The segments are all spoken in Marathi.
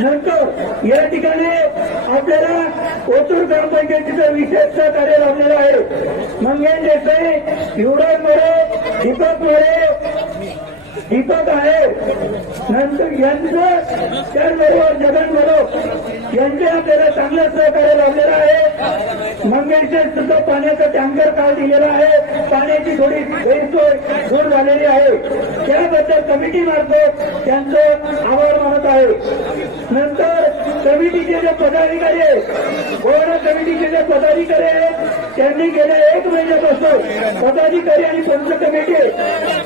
नंतर या ठिकाणी आपल्याला ओतूर ग्रामपंचायतीचं विशेष सहकार्य लाभलेलं आहे। मंगेश देसाई, युवराज मोरे, दीपक मोरे, दीपक आहे, नंतर यांचं त्याचबरोबर जगन बरोबर यांचे आपल्याला चांगलं सहकार्य लाभलेलं आहे। मंगेशचे सुद्धा पाण्याचा टँकर काल दिलेला आहे, पाण्याची थोडी गैरसोय दूर झालेली आहे, त्याबद्दल कमिटी मार्फत त्यांचं आभार मानत आहे। नंतर कमिटीचे जे पदाधिकारी आहेत, बोर्ड कमिटीचे जे पदाधिकारी आहेत, त्यांनी गेल्या 1 महिन्यापासून पदाधिकारी आणि पंच कमिटी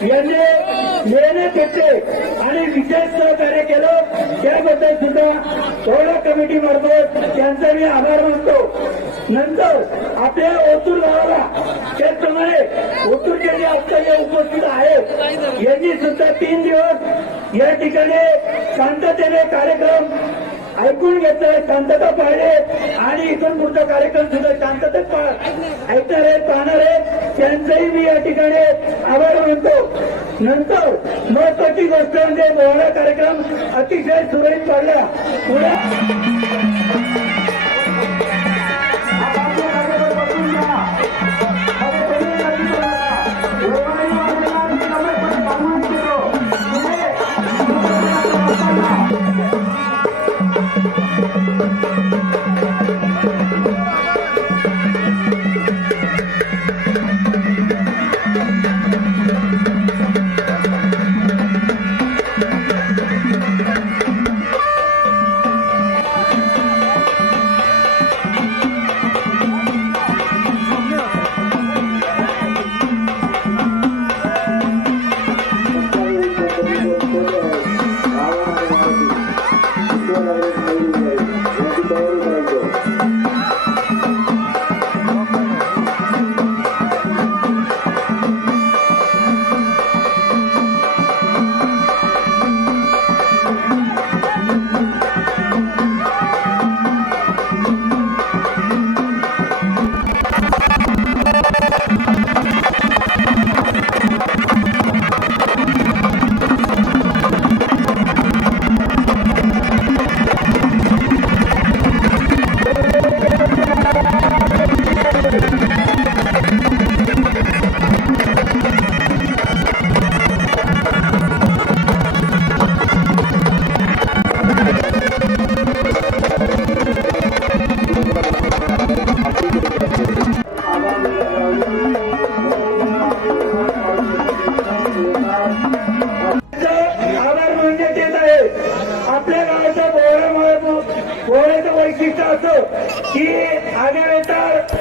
यांनी मेहनत घेतली आणि विशेष सहकार्य केलं, त्याबद्दल सुद्धा बोर्ड कमिटी मार्फत त्यांचा मी आभार मानतो। नंतर आपल्या ओतूर गावाला त्याचप्रमाणे ओतूरचे जे आजच्या उपस्थित आहेत यांनी सुद्धा 3 दिवस या ठिकाणी शांततेने कार्यक्रम ऐकून घेतलाय, शांतता पाळले आणि इथून पुढचा कार्यक्रम सुद्धा शांततेत ऐकणार आहेत, पाहणार आहेत, त्यांचंही मी या ठिकाणी आभार मानतो। नंतर महत्वाची गोष्ट म्हणजे मोहळा कार्यक्रम अतिशय सुरळीत पाडला। आपल्या गावाच्या बोहळ्याचं वैशिष्ट्य असं की आगे येतात